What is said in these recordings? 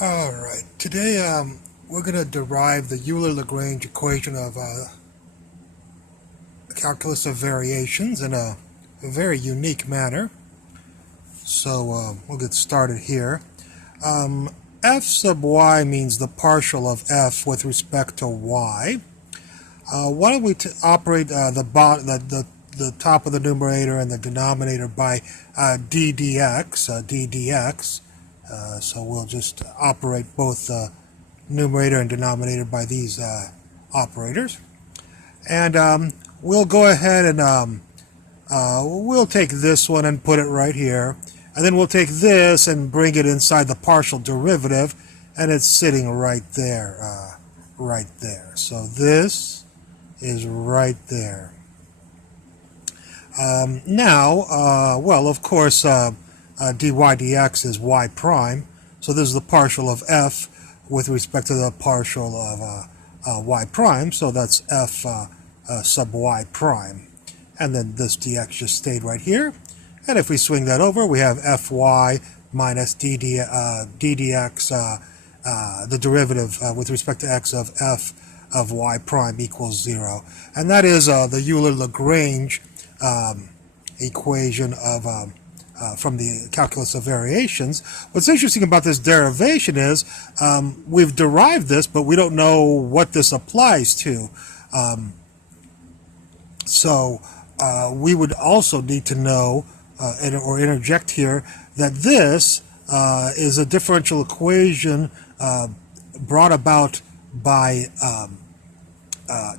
Alright, today we're going to derive the Euler Lagrange equation of calculus of variations in a very unique manner. So we'll get started here. F sub y means the partial of f with respect to y. Why don't we operate the top of the numerator and the denominator by d dx. So we'll just operate both numerator and denominator by these operators. And we'll go ahead and we'll take this one and put it right here. And then we'll take this and bring it inside the partial derivative, and it's sitting right there, So this is right there. Well, of course, dy dx is y prime, so this is the partial of f with respect to the partial of y prime, so that's f sub y prime. And then this dx just stayed right here, and if we swing that over, we have fy minus ddx, the derivative with respect to x of f of y prime equals 0. And that is the Euler Lagrange equation of from the calculus of variations. What's interesting about this derivation is we've derived this, but we don't know what this applies to. So we would also need to know or interject here that this is a differential equation brought about by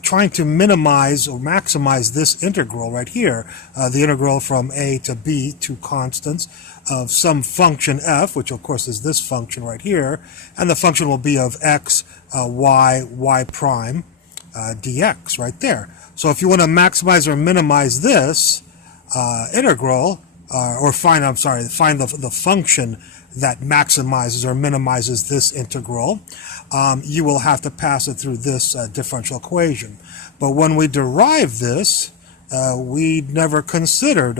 trying to minimize or maximize this integral right here, the integral from a to b, two constants, of some function f, which of course is this function right here, and the function will be of x, y prime, dx right there. So if you want to maximize or minimize this integral, or find the function that maximizes or minimizes this integral, you will have to pass it through this differential equation. But when we derive this, we never considered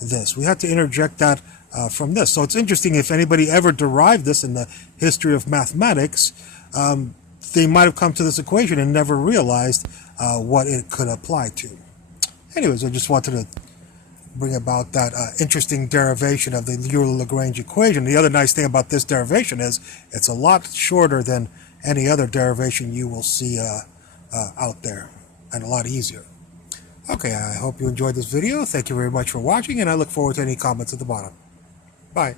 this. We had to interject that from this. So it's interesting, if anybody ever derived this in the history of mathematics, they might have come to this equation and never realized what it could apply to. Anyways, I just wanted to bring about that interesting derivation of the Euler Lagrange equation. The other nice thing about this derivation is it's a lot shorter than any other derivation you will see out there, and a lot easier. Okay, I hope you enjoyed this video. Thank you very much for watching, and I look forward to any comments at the bottom. Bye.